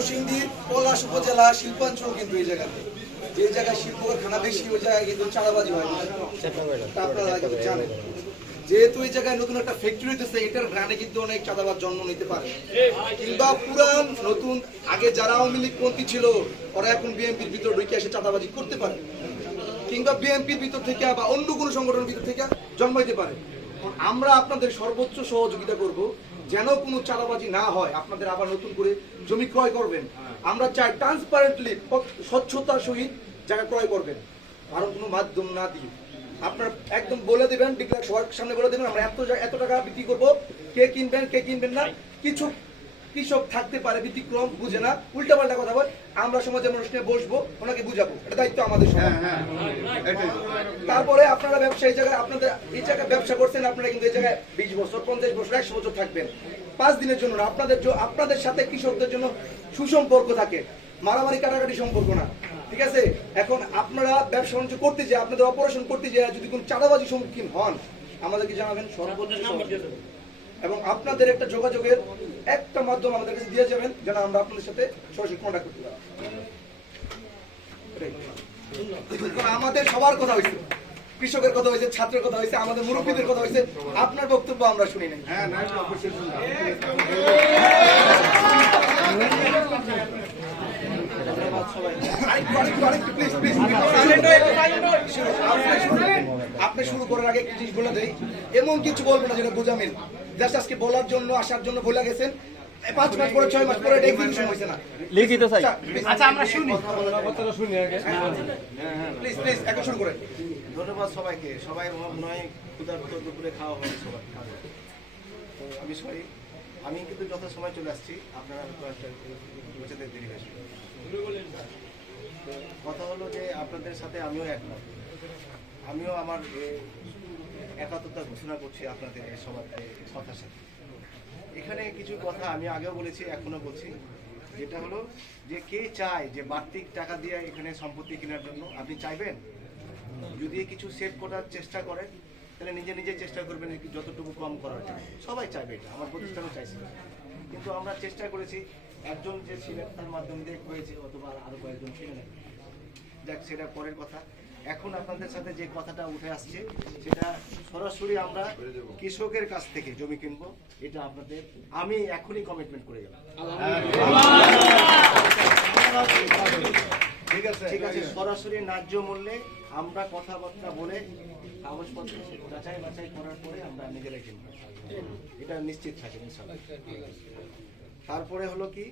নরসিংদীর পলাশ উপজেলা শিল্পাঞ্চল কিন্তু এই জায়গাতে যে জায়গায় শিল্প কারখানা বেশি ওই জায়গায় কিন্তু চাঁদাবাজি হয় আপনারা কিন্তু জানেন। যেহেতু এই জায়গায় নতুন একটা ফ্যাক্টরি হইতেছে এটার গ্রানে কিন্তু অনেক চাঁদাবাজ জন্ম নিতে পারে, কিংবা পুরান নতুন আগে যারা আওয়ামী লীগ পন্থী ছিল ওরা এখন বিএনপির ভিতর ঢুকে এসে চাঁদাবাজি করতে পারে, কিংবা বিএনপির ভিতর থেকে বা অন্য কোনো সংগঠনের ভিতর থেকে জন্মাইতে পারে। আমরা আপনাদের সর্বোচ্চ সহযোগিতা করব যেন কোনো চাঁদাবাজি না হয়। আপনাদের আবার নতুন করে জমি ক্রয় করবেন, আমরা চাই ট্রান্সপারেন্টলি স্বচ্ছতার সহিত জায়গা ক্রয় করবেন, কারণ কোনো মাধ্যম না দিয়ে আপনার একদম বলে দেবেন, ডিক্লেয়ার সবার সামনে বলে দেবেন আমরা এত টাকা বিক্রি করবো, কে কিনবেন না। কিছু কৃষক থাকতে পারে ব্যতিক্রম, বুঝে না, উল্টাপাল্টা কথা বল, আমরা সমাজের মানুষ নিয়ে বসবো, ওনাকে বুঝাবো, এটা দায়িত্ব আমাদের। তারপরে আপনারা ব্যবসায়ী জায়গায় আপনাদের এই জায়গায় ব্যবসা করছেন, আপনারা কিন্তু এই জায়গায় 20 বছর 50 বছর 100 বছর থাকবেন। 5 দিনের জন্য না, আপনাদের সাথে কৃষকদের জন্য সুসম্পর্ক থাকে, মারামারি কাটাকাটি সম্পর্ক না, ঠিক আছে? এখন আপনারা ব্যবসা বাণিজ্য করতে যায়, আপনাদের অপারেশন করতে যায় যদি কোনো চাঁদাবাজির সম্মুখীন হন আমাদেরকে জানাবেন সর্বোচ্চ, এবং আপনাদের একটা যোগাযোগের একটা মাধ্যম আমাদের কাছে দিয়ে যাবেন যেন আমরা আপনাদের সাথে সরাসরি কন্ট্যাক্ট করতে পারি। আমাদের সবার কথা হয়েছে, কৃষকের কথা হয়েছে, ছাত্রের কথা হয়েছে, আমাদের মুরব্বীদের কথা হয়েছে, আপনার বক্তব্য আমরা শুনি নাই। আপনি শুরু করার আগে একটু জিনিস বলে দেই, এমন কিছু বলবেন না যেটা বোঝামেন জাস্ট আজকে বলার জন্য আসার জন্য বলে গেছেন, 5 মাস পরে 6 মাস পরে এক্সিকিউশন হইছে না, লিখিত চাই। আচ্ছা আমরা শুনি, কথাটা শুনি আগে প্লিজ এখন শুরু করেন। ধন্যবাদ সবাইকে। সবাই নয় ক্ষুধার্ত দুপুরে খাওয়া হবে সবার, তো আমি সরি, আমি কিন্তু যত সময় চলে আসছি আপনারা পৌঁছাতে দেরি হয়েছে। কথা হলো যে আপনাদের সাথে আমিও একমত, আমিও আমার একাত্মতা ঘোষণা করছি আপনাদের সবার কথার সাথে। এখানে কিছু কথা আমি আগেও বলেছি এখনো বলছি, যেটা হলো যে কে চায় যে বাড়তি টাকা দিয়ে এখানে সম্পত্তি কেনার জন্য? আপনি চাইবেন? যদি কিছু সেভ করার চেষ্টা করেন তাহলে নিজে চেষ্টা করবেন যতটুকু কম করার জন্য। সবাই চাইবে এটা, আমার প্রতিষ্ঠানও চাইছে, কিন্তু আমরা চেষ্টা করেছি। একজন যে ছিলেন তার মাধ্যমে দিয়ে হয়েছে, অথবা আরো কয়েকজন ছিলেন, যাক সেটা পরের কথা। এখন আপনাদের সাথে যে কথাটা উঠে আসছে সেটা সরাসরি আমরা কৃষকের কাছ থেকে জমি কিনবো, এটা আপনাদের আমি এখনই কমিটমেন্ট করে গেলাম। ঠিক আছে, সরাসরি ন্যায্য মূল্যে আমরা কথাবার্তা বলে কাগজপত্র যাচাই বাছাই করার পরে আমরা নিজেরাই কিনবো, এটা নিশ্চিত থাকে ইনশাআল্লাহ। তারপরে হলো কি,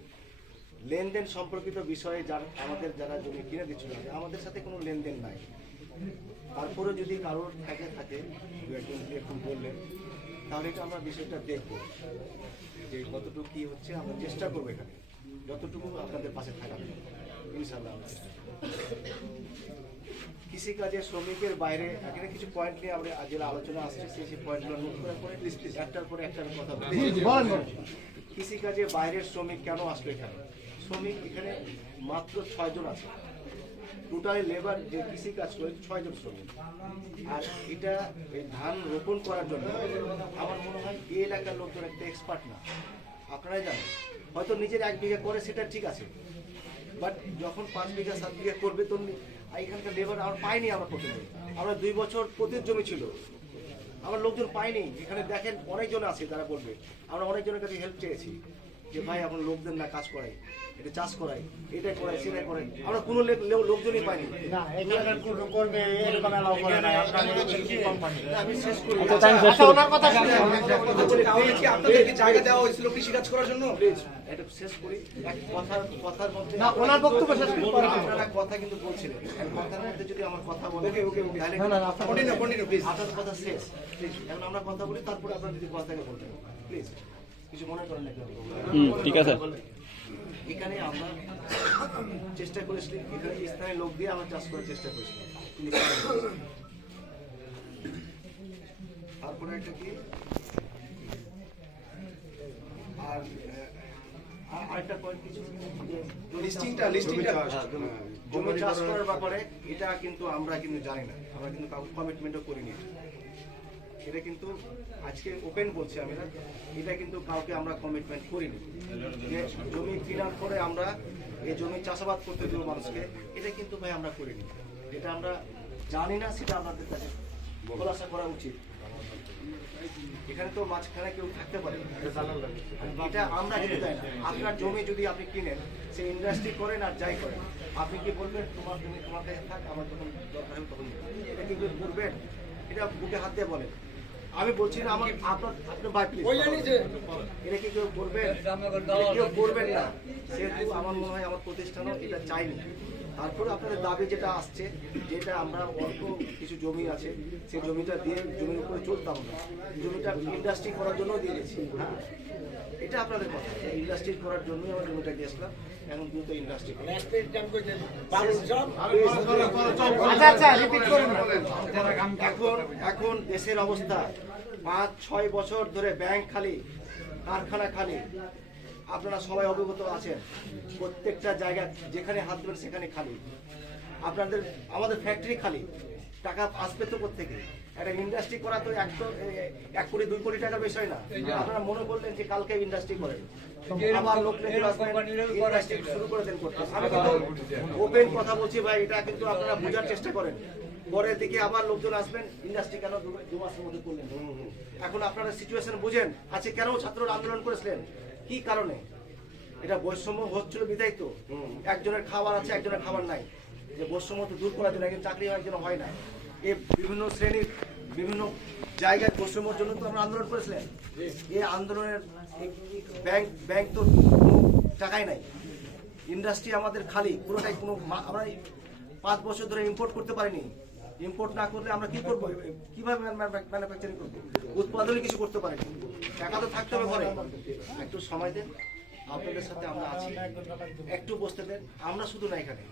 লেনদেন সম্পর্কিত বিষয়ে আমাদের যারা জমি কিনে দিচ্ছিল আমাদের সাথে কোনো লেনদেন নাই, তারপরে যদি কারোর থাকে একটু বললেন তাহলে এটা আমরা বিষয়টা দেখবো যে কতটুকু কি হচ্ছে। আমরা চেষ্টা করবো এখানে যতটুকু আপনাদের পাশে থাকা ইনশাআল্লাহ। কৃষিকাজে শ্রমিকের বাইরে এখানে কিছু পয়েন্ট নিয়ে আমরা যেটা আলোচনা আসছে সেই পয়েন্টগুলো নোট করার পরে একটার পরে একটা কথা বলি। কৃষিকাজে বাইরের শ্রমিক কেন আসলো এখানে? শ্রমিক এখানে মাত্র 6 জন আছে, টোটাল লেবার যে কৃষি কাজ করে 6 জন শ্রমিক। আর এটা এই ধান রোপণ করার জন্য আমার মনে হয় এই এলাকার লোকজন একটা এক্সপার্ট না, আপনারাই জানেন। হয়তো নিজের 1 বিঘা করে সেটা ঠিক আছে, বাট যখন 5 বিঘা 7 বিঘা করবে তখন এখানকার লেবার আমরা পাইনি। আমরা প্রথমে 2 বছর প্রতির জমি ছিল, আমার লোকজন পাইনি। এখানে দেখেন অনেকজন আছে তারা বলবে, আমরা অনেকজনের কাছে হেল্প চেয়েছি যে ভাই আপনার লোকদের না কাজ করাই, এটা চাষ করাই, এটা করাই, সেটা করাই, আমরা কোনো লোকজনই পাইনি। আমি শেষ করি, আপনাদেরকে জায়গা দেওয়া হয়েছিল কৃষি কাজ করার জন্য? এটা শেষ করি, কথার মধ্যে ওনার বক্তব্য শেষ করি, আপনারা কথা কিন্তু বলছিলেন, কথার মধ্যে যদি আমার কথা বলে তাহলে আপনার কথা শেষ। প্লিজ এখন আমরা কথা বলি, তারপরে আপনারা যদি কথাকে বলবেন প্লিজ, কিছু মনে করেন না। ঠিক আছে, এখানে আমরা চেষ্টা করেছিলাম, এখানে স্থানীয় লোক দিয়ে আমরা চাষ করার চেষ্টা করেছিলাম। তারপরে একটা কি আর আরেকটা পয়েন্ট কিছু লিস্টিংটা জমি চাষ করার ব্যাপারে এটা কিন্তু আমরা কিন্তু জানি না, আমরা কিন্তু কাউকে কমিটমেন্টও করিনি। এটা কিন্তু আজকে ওপেন বলছি আমি না, এটা কিন্তু কাউকে আমরা কমিটমেন্ট করিনি যে জমি কেনার পরে আমরা এই জমি চাষাবাদ করতে দেবো মানুষকে, এটা কিন্তু ভাই আমরা করিনি। এটা আমরা জানি না, সেটা আমাদের কাছে খোলাসা করা উচিত। এখানে তো মাঝখানে কেউ থাকতে পারে, এটা আমরা কিন্তু তাই না। আপনার জমি যদি আপনি কিনেন, সে ইন্ডাস্ট্রি করেন আর যাই করেন, আপনি কি বলবেন তোমার জমি তোমার কাছে থাক, আমার যখন দরকার হবে তখন নিবো? এটা কি করবেন? এটা বুকে হাত দিয়ে বলেন। আমি বলছি না আমার আপনার ভাই প্লিজ, এটা কি কেউ করবেন? কেউ করবেন না। সেহেতু আমার মনে হয় আমার প্রতিষ্ঠানও এটা চাইনি। তারপরে আপনাদের দাবি যেটা আসছে, যেটা আমরা অল্প কিছু জমি আছে, সেই জমিটা দিয়ে জমির উপরে চলতাম না, জমিটা ইন্ডাস্ট্রি করার জন্য দিয়ে দিয়েছি। হ্যাঁ, এটা আপনাদের কথা, ইন্ডাস্ট্রি করার জন্যই আমরা জমিটা দিয়েছিলাম। এখন দ্রুত ইন্ডাস্ট্রি এখন দেশের অবস্থা 5-6 বছর ধরে ব্যাংক খালি, কারখানা খালি, আপনারা সবাই অবগত আছেন। প্রত্যেকটা জায়গা যেখানে হাত দেবেন সেখানে খালি। আপনাদের আমাদের ফ্যাক্টরি খালি, টাকা আসবে তো কোত্থেকে? একটা ইন্ডাস্ট্রি করা তো 1 কোটি 2 কোটি টাকার বিষয় না। আপনারা মনে করলেন যে কালকে ইন্ডাস্ট্রি করেন, আবার লোক ইন্ডাস্ট্রি শুরু করে দেন করতে। আমি কিন্তু ওপেন কথা বলছি ভাই, এটা কিন্তু আপনারা বোঝার চেষ্টা করেন। পরের দিকে আবার লোকজন আসবেন, ইন্ডাস্ট্রি কেন 2 মাসের মধ্যে করলেন? এখন আপনারা সিচুয়েশন বুঝেন আছে, কেন ছাত্ররা আন্দোলন করেছিলেন, কি কারণে? এটা বৈষম্য হচ্ছিল বিধায় তো। একজনের খাবার আছে, একজনের খাবার নাই, যে বৈষম্য তো দূর করার জন্য, একজন চাকরি একজন হয় না। এই বিভিন্ন শ্রেণীর বিভিন্ন জায়গায় বৈষম্যর জন্য তো আমরা আন্দোলন করেছিলেন। এই আন্দোলনের ব্যাংক তো কোনো টাকাই নাই, ইন্ডাস্ট্রি আমাদের খালি পুরোটাই। কোনো আমরা 5 বছর ধরে ইম্পোর্ট করতে পারিনি। ইম্পোর্ট না করলে আমরা কি করবো? কিভাবে ম্যানুফ্যাকচারিং করবো? উৎপাদনে কিছু করতে পারিনি। টাকা তো থাকতে হবে ঘরে। একটু সময় দেন, আপনাদের সাথে আমরা আছি, একটু বসতে দেন। আমরা শুধু না, এখানে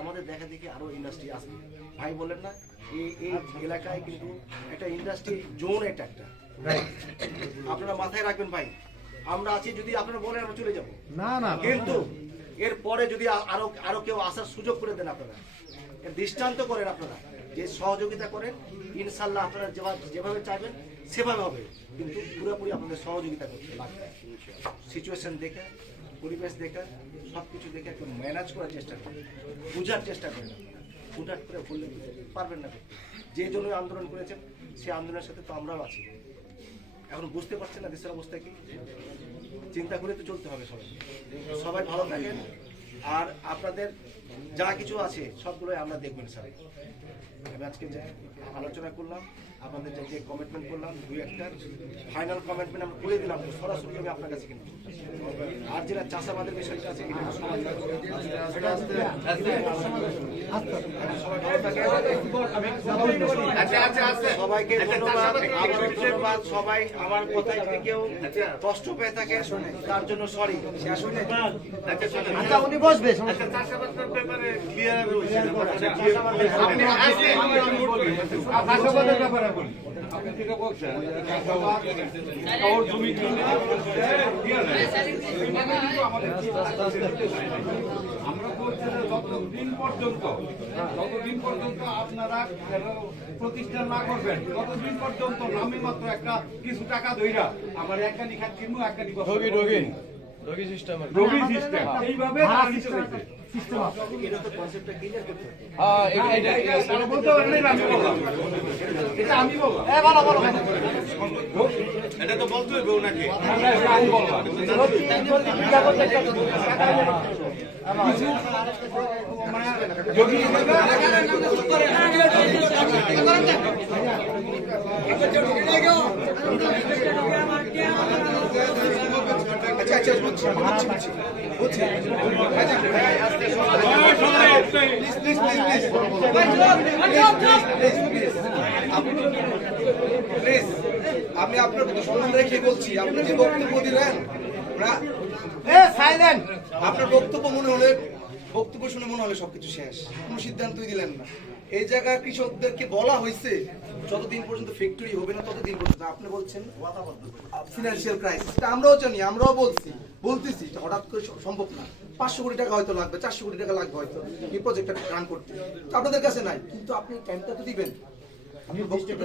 আমাদের দেখা দেখি আরো ইন্ডাস্ট্রি আসবে। ভাই বলেন না, এই এলাকায় কিন্তু একটা ইন্ডাস্ট্রি জোন, এটা একটা আপনারা মাথায় রাখবেন ভাই। আমরা আছি, যদি আপনারা বলেন আমরা চলে যাবো না, কিন্তু এরপরে যদি আরো কেউ আসার সুযোগ করে দেন, আপনারা দৃষ্টান্ত করেন, আপনারা যে সহযোগিতা করেন, ইনশাল্লাহ আপনারা যেভাবে চাইবেন সেভাবে হবে। কিন্তু পুরোপুরি আপনাদের সহযোগিতা করতে লাগবে। সিচুয়েশন দেখে, পরিবেশ দেখে, সবকিছু দেখে একটু ম্যানেজ করার চেষ্টা করেন, বোঝার চেষ্টা করেন। হুটহাট করে বললে পারবেন না। যে জন্য আন্দোলন করেছেন, সেই আন্দোলনের সাথে তো আমরাও আছি। এখন বুঝতে পারছেন না দেশের অবস্থা কি? চিন্তা করে তো চলতে হবে। সবাই ভালো থাকেন, আর আপনাদের যা কিছু আছে সবগুলোই আমরা দেখবেন স্যার। আমি আজকে যে আলোচনা করলাম, আপনাদের যে কমিটমেন্ট করলাম, 2-1টা ফাইনাল কমিটমেন্ট আমরা করে দিলাম, সরাসরি আমি আপনার কাছে কিন্তু। আর যেটা চাষাবাদের বিষয়টা আছে, সবাই সবাইকে ধন্যবাদ, আবারও ধন্যবাদ। সবাই আমার কথায় যদি কেউ কষ্ট পেয়ে থাকে তার জন্য সরি। উনি বসবে, চাষাবাদের ব্যাপারে ক্লিয়ার রয়েছে। আপনি যেটা বলছেন আমরা বলছি যে যতদিন পর্যন্ত আপনারা প্রতিষ্ঠান না করবেন, ততদিন পর্যন্ত আমি মাত্র একটা কিছু টাকা ধইরা আমার একখানি খাত কিনবো, একখানি রোগী সিস্টেম এইভাবে সিস্টেম আছে। এটা তো কনসেপ্টটা ক্লিয়ার করতে হবে। আমি বললাম এটা তো বলতে হবে নাকি? আমি বললাম আমি আপনার প্রতি সম্মান রেখে বলছি, আপনি যে বক্তব্য দিলেন, আপনার বক্তব্য শুনে মনে হলে সবকিছু শেষ, কোনো সিদ্ধান্তই দিলেন না। এই জায়গায় কৃষকদেরকে বলা হয়েছে যতদিন পর্যন্ত ফ্যাক্টরি হবে না ততদিন পর্যন্ত। আপনি বলছেন ফিনান্সিয়াল ক্রাইসিস, আমরাও জানি, আমরাও বলতেছি হঠাৎ করে সম্ভব না। 500 কোটি টাকা হয়তো লাগবে, 400 কোটি টাকা লাগবে হয়তো এই প্রজেক্টটা রান করতে, আপনাদের কাছে নাই, কিন্তু আপনি টাইমটা তো দিবেন।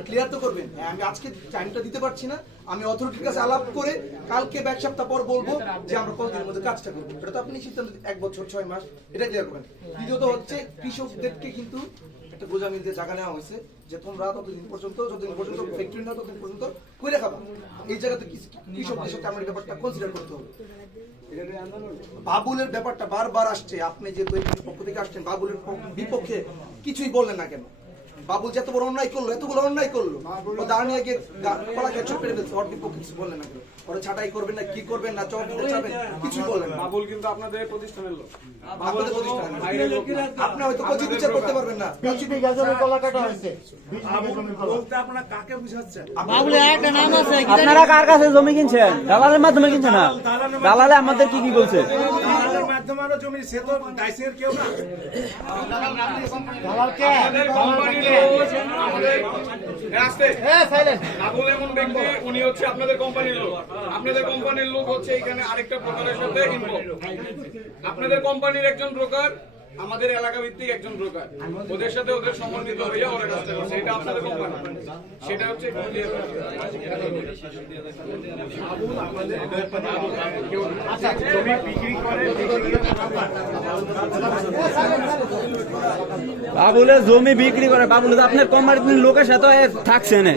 ক্লিয়ার তো করবেন। আমি আজকে টাইমটা দিতে পারছি না, আমি অথরিটির কাছে আলাপ করে কালকে বা এক সপ্তাহ পর বলবো যে আমরা কতদিনের মধ্যে কাজটা করবো। এটা তো আপনি সিদ্ধান্ত 1 বছর 6 মাস এটা ক্লিয়ার করবেন। দ্বিতীয়ত হচ্ছে কৃষকদেরকে কিন্তু একটা গোজামিল দিয়ে জায়গা নেওয়া হয়েছে যে তোমরা যতদিন পর্যন্ত ফ্যাক্টরি না ততদিন পর্যন্ত কইরা খাবা। এই জায়গাতে কৃষকদের সাথে আমার ব্যাপারটা কনসিডার করতে হবে। বাবুলের ব্যাপারটা বারবার আসছে, আপনি যে পক্ষ থেকে আসছেন বাবুলের বিপক্ষে কিছুই বললেন না কেন? বাবুল যে এত বড় অন্যায় করলো, এতগুলো অন্যায় করলো, ও দাঁড়িয়ে গিয়ে কলা খেয়ে পেরে ফেলছে, ওর বিপক্ষে কিছু বললেন না কেন? ওরা ছাটাই করবেন না, কি করবেন না, চর দিতে চাবেন, কিছুই বললেন না। বাবুল কিন্তু আপনাদের প্রতিষ্ঠানের লোক। আপনাদের প্রতিষ্ঠানের লোক। আপনি হয়তো কোচিং বিচার করতে পারবেন না। বলতে আপনারা কাকে বুঝাচ্ছেন? আপনারা কার কাছে জমি কিনছেন? দালালের মাধ্যমে কিনছেন না? দালালে আমাদের কি বলছে? দালালের মাধ্যমে আরো জমি, সে তো ডাইসের কেউ না। আমাদের কোম্পানির লোক, বাবুল এমন ব্যক্তি, উনি হচ্ছে আপনাদের কোম্পানির লোক। আপনাদের কোম্পানির লোক হচ্ছে এখানে আরেকটা ব্রোকারের সাথে ইনভলভ। আপনাদের কোম্পানির একজন ব্রোকার আমাদের এলাকা ভিত্তিক একজন ব্রোকার, ওদের সাথে ওদের সমন্বিত হইয়া ওরা কাজটা করছে। এটা আপনাদের কোম্পানি, সেটা হচ্ছে বাবুলে জমি বিক্রি করে। বাবুলে তো আপনার কোম্পানির লোকের সাথে থাকছে না,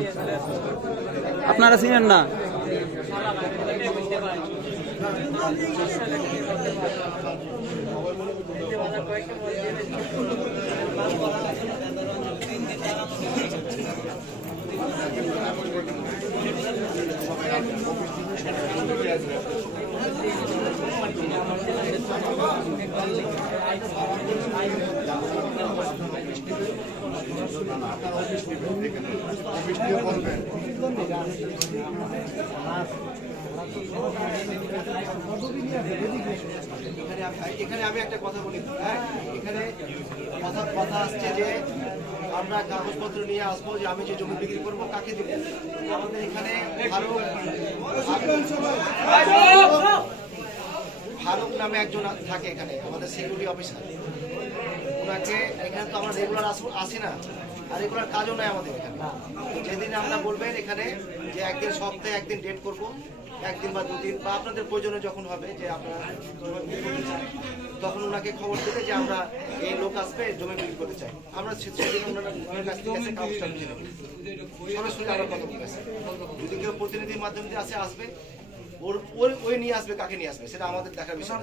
আপনারা চিনেন না। এখানে আমি একটা কথা বলি, হ্যাঁ, এখানে কথা আসছে যে আমরা কাগজপত্র নিয়ে আসবো যে আমি যে জমি বিক্রি করবো কাকে দিব। আমাদের এখানে ফারুক নামে একজন থাকে এখানে, আমাদের সিকিউরিটি অফিসার। ওনাকে এখানে তো আমরা রেগুলার আসি না, আর রেগুলার কাজও নাই আমাদের এখানে। যেদিন আমরা বলবেন এখানে যে একদিন সপ্তাহে একদিন ডেট করবো, একদিন বা দুদিন বা আপনাদের প্রয়োজনে যখন হবে যে আপনারা তখন ওনাকে খবর দিলে যে আমরা এই লোক আসবে জমি বিক্রি করতে চাই, আমরা সেদিন ওনার কাছ থেকে এসে কাগজটা বুঝে নেব, সরাসরি আমরা কথা বলতেছি। যদি কেউ প্রতিনিধির মাধ্যমে দিয়ে আসবে ওই নিয়ে আসবে, কাকে নিয়ে আসবে সেটা আমাদের দেখার বিষয়।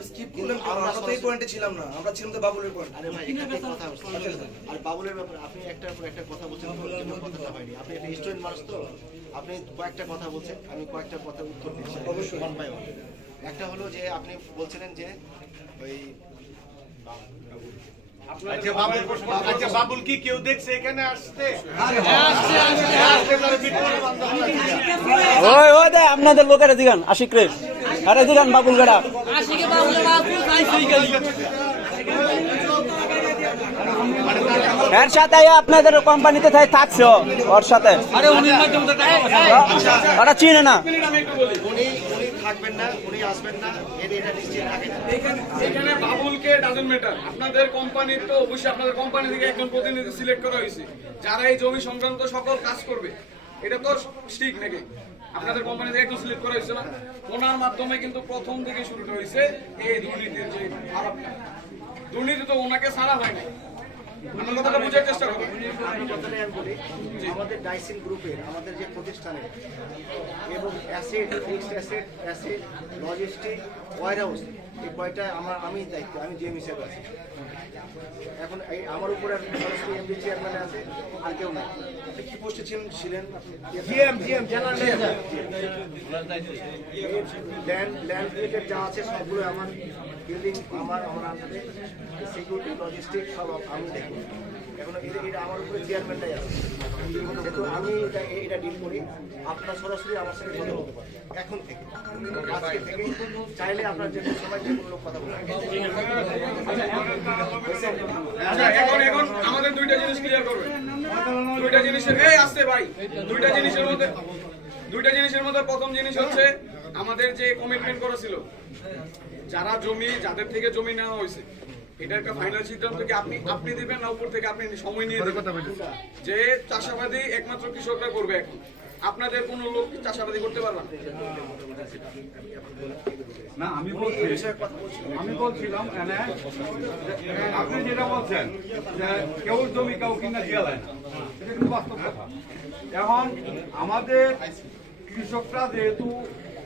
আমরা তো এই পয়েন্টে ছিলাম না, আমরা ছিলাম তো বাবুলের পয়েন্ট। আরে ভাই এখানে কথা হচ্ছে, আর বাবুলের ব্যাপারে আপনি একটার পর একটা কথা বলছেন তো, যেটা কথাটা হয়নি। আপনি একটা স্টুডেন্ট মানুষ তো, আপনি কয়েকটা কথা বলছেন, আমি কয়েকটা কথার উত্তর দিচ্ছি অবশ্যই ওয়ান বাই ওয়ান। একটা হলো যে আপনি বলছিলেন যে ওই বাবুল কি কেউ দেখছে এখানে আসতে? ওই ওই দে আপনাদের লোকেরা দিগান আশিক রে, আরে দিগান বাবুল গাড়া এর সাথে আপনাদের কোম্পানিতে থাকছে ওর সাথে। ওরা চিনে না, উনি থাকবেন না, উনি আসবেন না, এটা নিশ্চয়ই থাকে না। এখানে বাবুলকে ডাজন্ট ম্যাটার। আপনাদের কোম্পানির তো অবশ্যই আপনাদের কোম্পানি থেকে একজন প্রতিনিধি সিলেক্ট করা হয়েছে যারা এই জমি সংক্রান্ত সকল কাজ করবে। এটা তো ঠিক নাকি? আপনাদের কোম্পানি থেকে একজন সিলেক্ট করা হয়েছে না? ওনার মাধ্যমে কিন্তু প্রথম থেকে শুরুটা হয়েছে এই দুর্নীতির যে আলাপটা। দুর্নীতি তো ওনাকে ছাড়া হয় না। আমার কথাটা বোঝার চেষ্টা করুন। আমি কথাটাই আমি বলি, আমাদের ডাইসিং গ্রুপের আমাদের যে প্রতিষ্ঠানে এবং asset, fixed asset, logistic, warehouse, এই কয়টা আমি দায়িত্ব, আমি জিএম হিসেবে আছি। এখন এই আমার উপরে এমডি চেয়ারম্যান আছে, আর কেউ নাই। আপনি কি পোস্টে ছিলেন? GM general manager. Land related যা আছে সবগুলো আমার বিল্ডিং, আমার আন্ডারে, সিকিউরিটি, লজিস্টিক সব আমি দেখি। এখন এটা আমার উপরে চেয়ারম্যানটাই আছে, যেহেতু আমি এটা ডিল করি। আপনারা সরাসরি আমার সাথে কথা বলতে পারেন এখন থেকে, আজকে থেকে চাইলে আপনার যে কোনো সময় যে কোনো লোক কথা বলতে পারেন। আচ্ছা, এখন আমাদের দুইটা জিনিস ক্লিয়ার করবেন। দুইটা জিনিসের দুইটা জিনিসের মধ্যে প্রথম জিনিস হচ্ছে আমাদের যে কমিটমেন্ট করা ছিল, যারা জমি, যাদের থেকে জমি নেওয়া হয়েছে এটা একটা ফাইনাল সিদ্ধান্ত কি আপনি দিবেন না উপর থেকে আপনি সময় নিয়ে কথা বলছেন যে চাষাবাদী একমাত্র কৃষকরা করবে এখন আপনাদের কোনো লোক চাষাবাদী করতে পারবে না না আমি বলছিলাম আপনি যেটা বলছেন যে কেউ জমি কেউ কিনা দিয়া যায় না, এটা কিন্তু বাস্তব কথা। এখন আমাদের কৃষকরা যেহেতু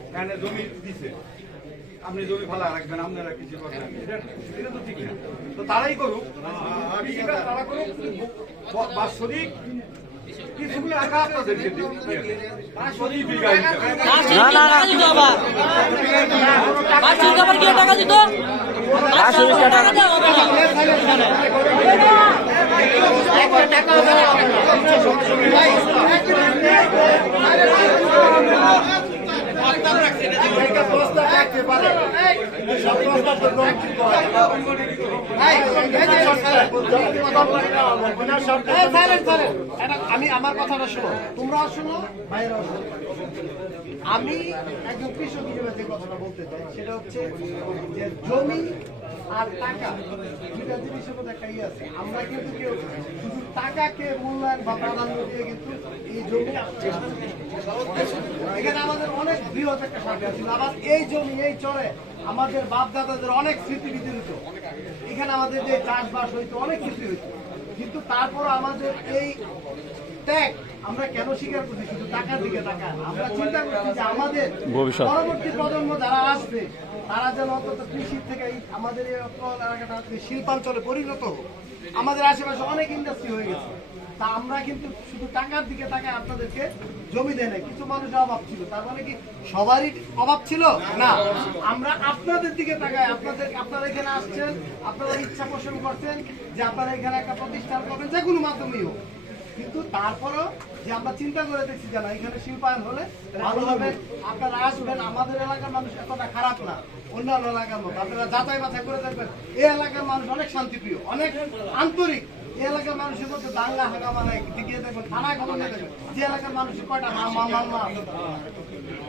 এখানে জমি দিছে, আপনি জমি ভালো রাখবেন, আপনারা কিছু করবেন, এটা তো ঠিক না। তো তারাই করুক, কৃষিকাজ তারা করুক, বাৎসরিক কিছুগুলো টাকা আপনাদেরকে দিন, বাৎসরিক বিঘা হিসাবে। আমি আমার কথাটা শোনো, তোমরাও শোনো, ভাইয়েরাও শোনো। আমি একজন কৃষক হিসেবে যে কথাটা বলতে চাই সেটা হচ্ছে যে জমি আর টাকা দুইটা জিনিসের মধ্যে একটা ইয়ে আছে। আমরা কিন্তু কেউ শুধু টাকাকে মূল্যায়ন বা প্রাধান্য দিয়ে কিন্তু এই জমি এখানে আমাদের অনেক বৃহৎ একটা শাখা ছিল। আবার এই জমি এই চরে আমাদের বাপ দাদাদের অনেক স্মৃতি বিজড়িত। এখানে আমাদের যে চাষবাস হইতো, অনেক কিছু হইতো, কিন্তু তারপর আমাদের এই ত্যাগ আমরা কেন স্বীকার করছি? শুধু টাকার দিকে টাকা। আমরা চিন্তা করছি যে আমাদের পরবর্তী প্রজন্ম যারা আসবে তারা যেন অন্তত কৃষি থেকে আমাদের এই এলাকাটা শিল্পাঞ্চলে পরিণত হোক। আমাদের আশেপাশে অনেক ইন্ডাস্ট্রি হয়ে গেছে, তা আমরা কিন্তু শুধু টাকার দিকে টাকা আপনাদেরকে জমি দেয় না। কিছু মানুষের অভাব ছিল, তার মানে কি সবারই অভাব ছিল না? আমরা আপনাদের দিকে তাকাই, আপনারা এখানে আসছেন, আপনারা ইচ্ছা পোষণ করছেন যে আপনারা এখানে একটা প্রতিষ্ঠান করবেন, যে কোনো মাধ্যমেই হোক। কিন্তু তারপরও যে আমরা চিন্তা করে দেখছি যে না, এখানে শিল্পায়ন হলে ভালো হবে, আপনারা আসবেন। আমাদের এলাকার মানুষ এতটা খারাপ না অন্যান্য এলাকার মতো। আপনারা যাচাই বাছাই করে দেখবেন, এই এলাকার মানুষ অনেক শান্তিপ্রিয়, অনেক আন্তরিক। এই এলাকার মানুষের মধ্যে দাঙ্গা হাঙ্গামা নাই, গিয়ে দেখবেন থানায় খবর নিয়ে দেখবেন যে এলাকার মানুষের কয়টা মা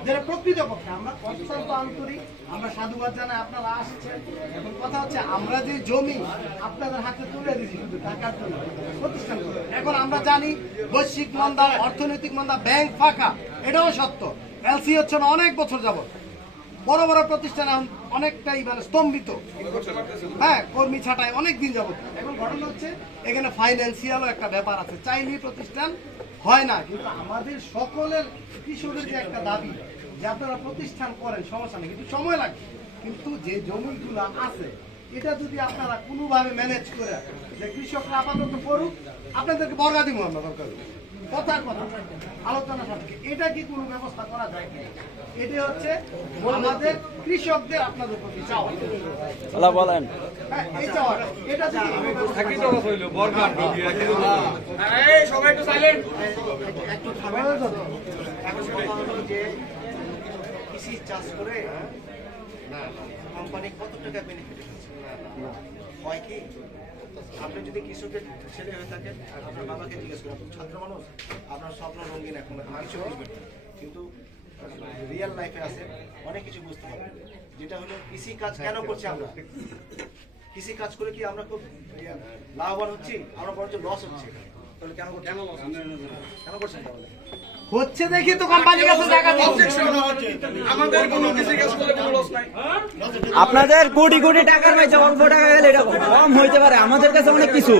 যেটা প্রকৃতপক্ষে আমরা অত্যন্ত আন্তরিক। আমরা সাধুবাদ জানাই আপনারা আসছেন। এখন কথা হচ্ছে আমরা যে জমি আপনাদের হাতে তুলে দিচ্ছি শুধু টাকার জন্য প্রতিষ্ঠান করে। এখন আমরা জানি বৈশ্বিক মন্দা, অর্থনৈতিক মন্দা, ব্যাংক ফাঁকা, এটাও সত্য। এলসি হচ্ছে না অনেক বছর যাবত, বড় বড় প্রতিষ্ঠান অনেকটাই মানে স্তম্ভিত, হ্যাঁ, কর্মী ছাঁটাই অনেক দিন যাবত। এখন ঘটনা হচ্ছে এখানে ফাইন্যান্সিয়ালও একটা ব্যাপার আছে, চাইলেই প্রতিষ্ঠান হয় না। কিন্তু আমাদের সকলের কৃষকের যে একটা দাবি যে আপনারা প্রতিষ্ঠান করেন, সমস্যা নেই, কিন্তু সময় লাগে। কিন্তু যে জমিগুলো আছে এটা যদি আপনারা কোনোভাবে ম্যানেজ করে যে কৃষকরা আপাতত করুক, আপনাদেরকে বর্গা দিব আমরা দরকার, কথার কথা আলোচনা সাপেক্ষে এটা কি কোনো ব্যবস্থা করা যায় কি? এটি হচ্ছে আমাদের কৃষকদের আপনাদের প্রতি চাওয়া। বলেন এই চাওয়া এটা যদি সবাই একটু সাইলেন্ট। একটু খাবার এখন কথা হলো যে কৃষি চাষ করে কোম্পানি কত টাকা বেনিফিট হয় কি? আপনি যদি কৃষকের ছেলে হয়ে থাকেন, আপনার বাবাকে জিজ্ঞেস করেন, আপনি ছাত্র মানুষ, আপনার স্বপ্ন রঙিন, এখন মাংস বুঝবেন, কিন্তু রিয়েল লাইফে আছে অনেক কিছু বুঝতে পারবেন। যেটা হলো কৃষি কাজ কেন করছি আমরা? কৃষি কাজ করে কি আমরা খুব লাভবান হচ্ছি? আমরা বরঞ্চ লস হচ্ছে। তাহলে কেন করছেন? তাহলে হচ্ছে দেখি তো কোম্পানি কাছে টাকা আমাদের কোনো কৃষি কাজ করলে কোনো লস নাই। আপনাদের কোটি কোটি টাকার পয়সা অল্প টাকা গেলে এটা কম হইতে পারে, আমাদের কাছে অনেক কিছু।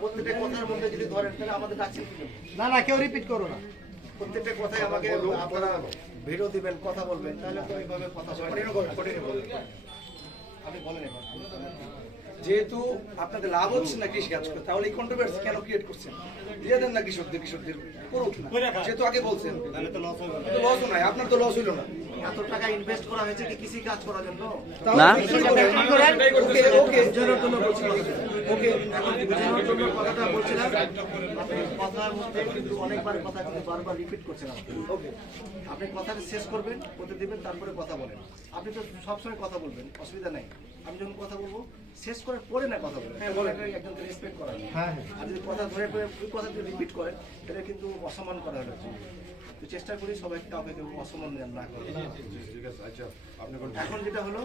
প্রত্যেকটা কথার মধ্যে যদি ধরেন তাহলে আমাদের ডাকছেন না, না কেউ রিপিট করো না। প্রত্যেকটা কথাই আমাকে আপনারা ভিডিও দিবেন, কথা বলবেন, তাহলে তো এইভাবে কথা আপনি বলেন। যেহেতু আপনাদের লাভ হচ্ছে না কৃষি কাজ করে, তাহলে এই কন্ট্রোভার্সি কেন ক্রিয়েট করছেন? দিয়ে দেন না কৃষকদের করুক না, যেহেতু আগে বলছেন লসও নাই, আপনার তো লস হইল না। এত টাকা ইনভেস্ট করা হয়েছে কি কৃষি কাজ করার জন্য? না। কথাটা বলছিলাম, আপনি কথার মধ্যে কিন্তু অনেকবার কথা কিন্তু বারবার রিপিট করছেন। ওকে, আপনি কথাটা শেষ করবেন, করতে দিবেন, তারপরে কথা বলেন। আপনি তো সবসময় কথা বলবেন, অসুবিধা নাই। আমি যখন কথা বলবো শেষ করার পরে না কথা বলেন, একজনকে রেসপেক্ট করা আর যদি কথা ধরে পরে ওই কথা যদি রিপিট করেন এটা কিন্তু অসম্মান করা হলো। তো চেষ্টা করি সবাই কাউকে কেউ অসম্মান না করে। এখন যেটা হলো,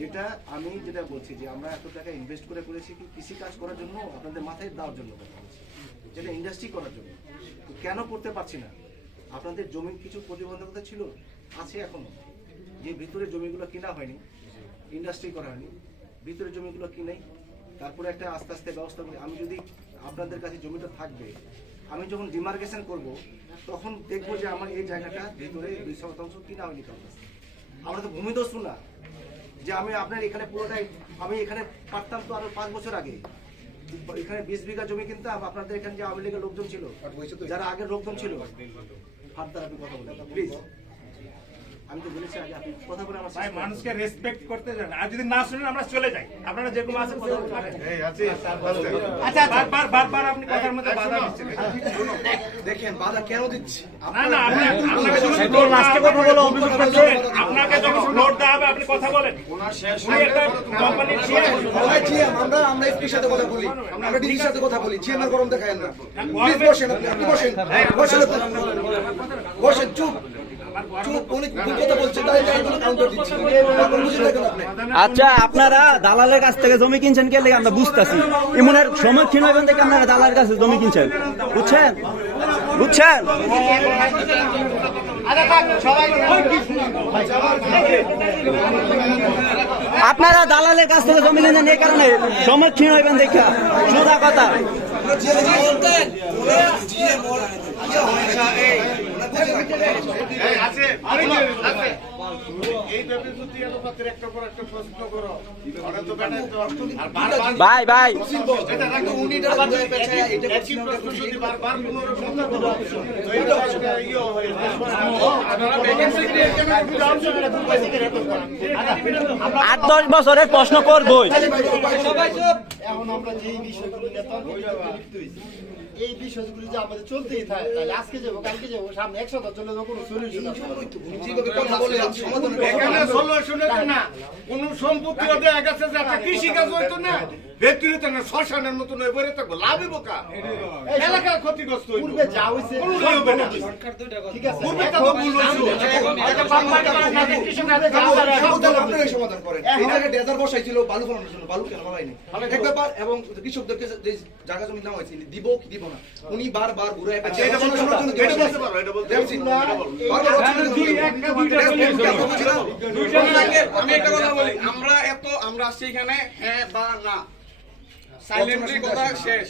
যেটা আমি যেটা বলছি যে আমরা এত টাকা ইনভেস্ট করে করেছি কি কৃষি কাজ করার জন্য, আপনাদের মাথায় দেওয়ার জন্য কথা বলছি, যেটা ইন্ডাস্ট্রি করার জন্য। তো কেন করতে পারছি না? আপনাদের জমির কিছু প্রতিবন্ধকতা ছিল, আছে এখনো, যে ভিতরে জমিগুলো কেনা হয়নি, ইন্ডাস্ট্রি করা হয়নি, ভিতরে জমিগুলো কিনাই, তারপরে একটা আস্তে আস্তে ব্যবস্থা করি। আমি যদি আপনাদের কাছে জমিটা থাকবে, আমি যখন ডিমার্কেশন করব তখন দেখবো যে আমার এই জায়গাটা ভিতরে 2% কিনা হয়নি কারোর কাছে। আমরা তো ভূমিদস্যু না যে আমি আপনার এখানে পুরোটাই, আমি এখানে পারতাম তো আরো 5 বছর আগে এখানে 20 বিঘা জমি কিনতাম। আপনাদের এখানে যে আওয়ামী লীগের লোকজন ছিল, যারা আগের লোকজন ছিল, ফার্দার আপনি কথা বলেন প্লিজ। আমি তো বলেছি আগে আপনি কথা বলে আমার ভাই মানুষকে রেসপেক্ট করতে জান, আর যদি না শুনেন আমরা চলে যাই, আপনারা যে কোনো আছে কথা বলতে পারেন। আচ্ছা বারবার আপনি কথার মধ্যে বাধা দিচ্ছেন। দেখেন বাধা কেন দিচ্ছি? না না আপনাকে যখন লাস্টে কথা বলে অভিযোগ করছেন, আপনাকে যখন ফ্লোর দেওয়া হবে আপনি কথা বলেন। উনি একটা কোম্পানির চেয়ার, আমরা এফপির সাথে কথা বলি, আমরা ডিজির সাথে কথা বলি, চেয়ারম্যান গরম দেখায় না। প্লিজ বসেন, আপনি বসেন, বসেন, চুপ চুপ। উনি ভুল কথা বলছে, তাই কোনো কাউন্টার দিচ্ছি। তারপর বুঝে দেখেন আপনি। আচ্ছা, আপনারা দালালের কাছ থেকে জমি কিনছেন কে লেগে আমরা বুঝতেছি। এমনের সম্মুখীন হইবেন থেকে আপনারা দালালের কাছে জমি কিনছেন, বুঝছেন বুঝছেন? আপনারা দালালের কাছ থেকে জমি কিনছেন এই কারণে সম্মুখীন হইবেন দেখা, সোজা কথা। ভাই ভাই আট 10 বছরের প্রশ্ন করবই। এখন আমরা যে বিষয়গুলো নিয়ে তর্ক বিতর্কে লিপ্ত হয়েছি, এই বিষয়গুলো যে আমাদের চলতেই থাকে, তাহলে আজকে যাবো কালকে যাবো, সামনে 1 সপ্তাহ চলে যাবো, কোনো সলিউশন এখানে সলিউশনের না কোন সম্পত্তি দেয়া গেছে যে একটা কৃষি কাজ হইতো না, ব্যক্তিগত না শ্মশানের মতন হয়ে বেড়ে থাকবো, লাভই বোকা, এলাকার ক্ষতিগ্রস্ত হইতো। পূর্বে যা হয়েছে কোনোটাই হবে না। ঠিক আছে, পূর্বে তো ভুল হয়েছিল। একটা বাম্পার করা না, কৃষক কাজে যা হয় আপনারাই সমাধান করেন। এই জায়গায় ডেজার বসাইছিল বালু ফলানোর জন্য, বালু কেন ফলাইনি এক ব্যাপার। এবং কৃষকদেরকে যে জায়গা জমি দেওয়া হয়েছিল দিব কি দিব না, উনি বারবার ঘুরে এটা বলতে পারো, এটা বলতে আমি একটা কথা বলি, আমরা আসছি এখানে হ্যাঁ বা না, সাইলেন্টলি কথা শেষ।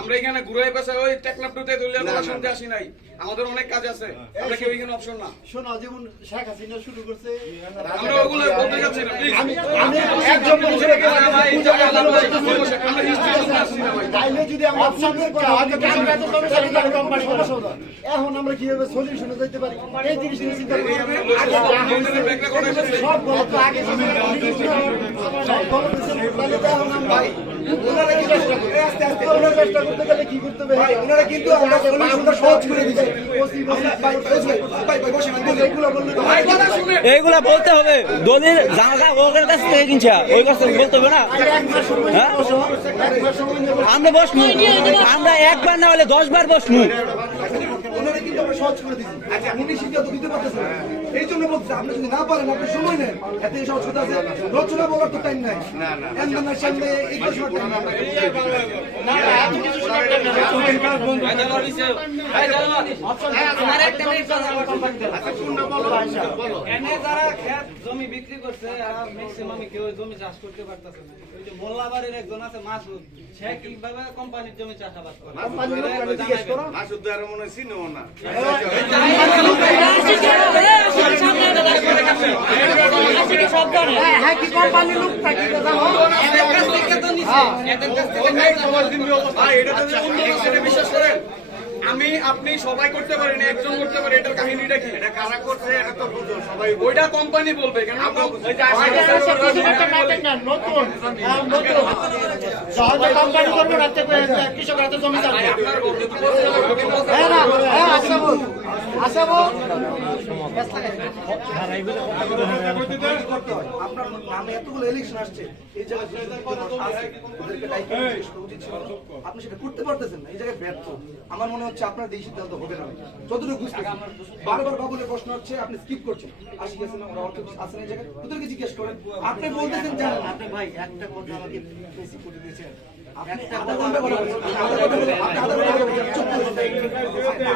আমরা এখানে ঘুরে পেছে ওই টেকনাফটুতে দলীয় কথা শুনতে আসি নাই, আমাদের অনেক কাজ আছে, আমরা কেউ এখানে অপশন না। শোনো, যেমন শেখ হাসিনা শুরু করছে, আমরা ওগুলো বলতে যাচ্ছি না, প্লিজ। তাইলে যদি আমরা অপশন বের করা হয়, এখন আমরা কিভাবে সলিউশনে যেতে পারি এই জিনিস নিয়ে চিন্তা করি। সব গল্প আগে সব গল্প তাহলে তো এখন আমরা চেষ্টা করতে গেলে কি করতে হবে? ওনারা কিন্তু আমরা সলিউশনটা সহজ করে দিচ্ছে। এইগুলা বলতে হবে, দলিল জায়গা ওদের কাছ থেকে কিনছে, ওই কাছ থেকে বলতে হবে না। হ্যাঁ? আমরা বসবো, আমরা একবার না হলে 10 বার বসবো। ওনারা কিন্তু আমরা সহজ করে দিচ্ছি, উনি সিদ্ধান্ত দিতে পারতেছে না। এই জন্য বলছে আপনি যদি না পারেন আপনি সময় নেন, এত সহজ কথা আছে। রচনা বলার তো টাইম নাই, এমদানের সামনে এই কথা জমি বিক্রি করছে, ম্যাক্সিমাম কেউ জমি চাষ করতে পারতেছে না। ওই যে মোল্লাবাড়ির একজন আছে মাসুদ, সে কিভাবে কোম্পানির জমি চাষাবাদ করে। মাসুদ দ্বারা মনে হয় চিনেও না। ভাই, এটা তো বিশ্বাস করেন, আমি আপনি সবাই করতে পারেন, একজন করতে পারে, এটার কাহিনীটা কি? এটা কারা করছে এটা তো বুঝো সবাই। ওইটা কোম্পানি বলবে কেন? ওই যে আশি আপনার নামে এতগুলো ইলেকশন আসছে, এই জায়গায় আছে, ওদেরকে দায়িত্ব জিজ্ঞেস করা উচিত ছিল। আপনি সেটা করতে পারতেছেন না, এই জায়গায় ব্যর্থ। আমার মনে হচ্ছে আপনার এই সিদ্ধান্ত হবে না। যতটুকু বুঝতেছি, বারবার বাবুলের প্রশ্ন হচ্ছে, আপনি স্কিপ করছেন। আসি গেছেন, ওরা অর্থোডক্স আছেন এই জায়গায়, ওদেরকে জিজ্ঞেস করেন। আপনি বলতেছেন জানেন না। আপনি ভাই একটা কথা আমাকে বেশি করে দিয়েছেন। আপনি আধা ঘন্টা কথা বলছেন, আপনি আধা ঘন্টা কথা বলছেন, চুপ করে বলছেন।